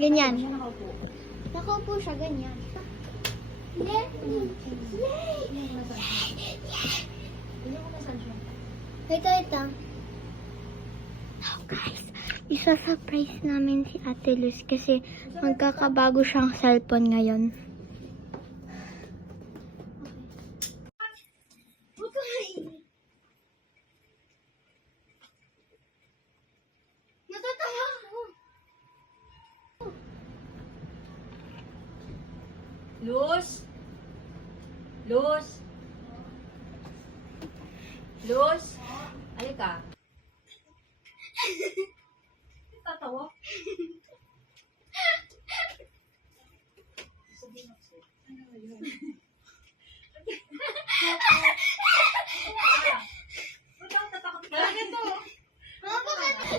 Ganyan. Nakaupo. Nakaupo siya, ganyan. Ito. Oh, guys. Isa-surprise namin si Ate Luz kasi magkakabago siyang cellphone ngayon. Natatawa ako. Luz? Luz? Luz? Halika. Tatawa?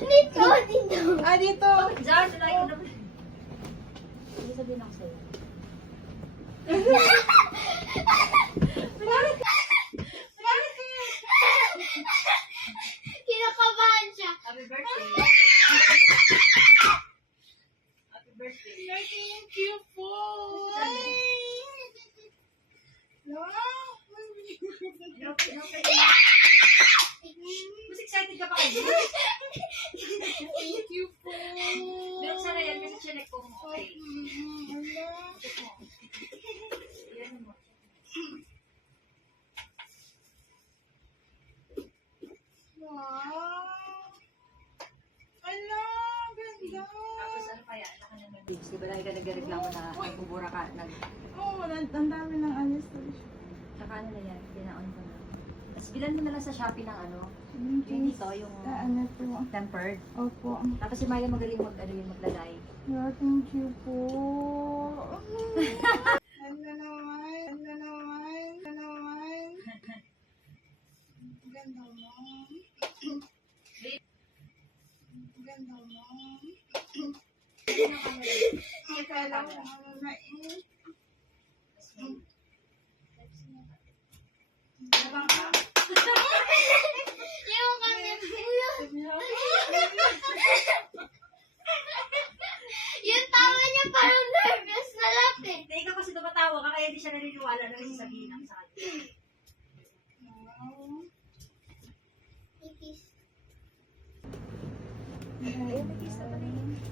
Dito. Ah, dito. Diyan, sinayin ko naman. Hindi sabihin ako sa'yo. Kinakabahan siya. Happy birthday. Happy birthday. Thank you po. Mas excited ka pa kayo? Thank you po. Binuksan na yan kasi chinek ko kung okay. Yan mo. Wow. Ala, ganda. Tapos ano pa yan? Naka naman. Di ba lagi ka nagreklamo na nagbubura ka? Oo, ang dami ng anis. Tsaka ano na yan? Pinaon ko na. Tapos bilan mo na lang sa Shopee ng ano? Yung dito, yung Ano po? tempered. Opo. Tapos si Maya magaling maglalay. Yeah, thank you po. Ano naman? Ano naman? Ano naman? Ganda mo. Ganda mo. Akala ko ano na eh. Abang ka? Yung kami. Yung tawa niya parang nervous na lang eh. Hindi ikaw kasi tumatawa ka kaya hindi siya naniniwala na sasabihin ng sa kanya. Wow.